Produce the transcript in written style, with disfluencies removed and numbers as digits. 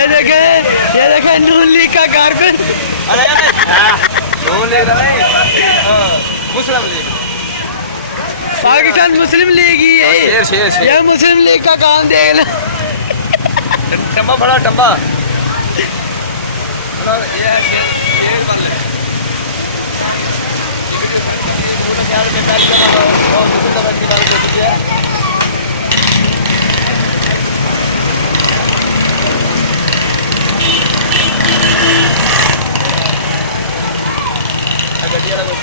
ये देखे नून लीग का कारकुन। अरे नून लीग नहीं, मुस्लिम लीग, पाकिस्तान मुस्लिम लीग ही है। शेर शेर शेर। ये मुस्लिम लीग का काम देख लो। डब्बा बड़ा डब्बा, मतलब ये शेर बन रहे हैं। गड्डिया का कोई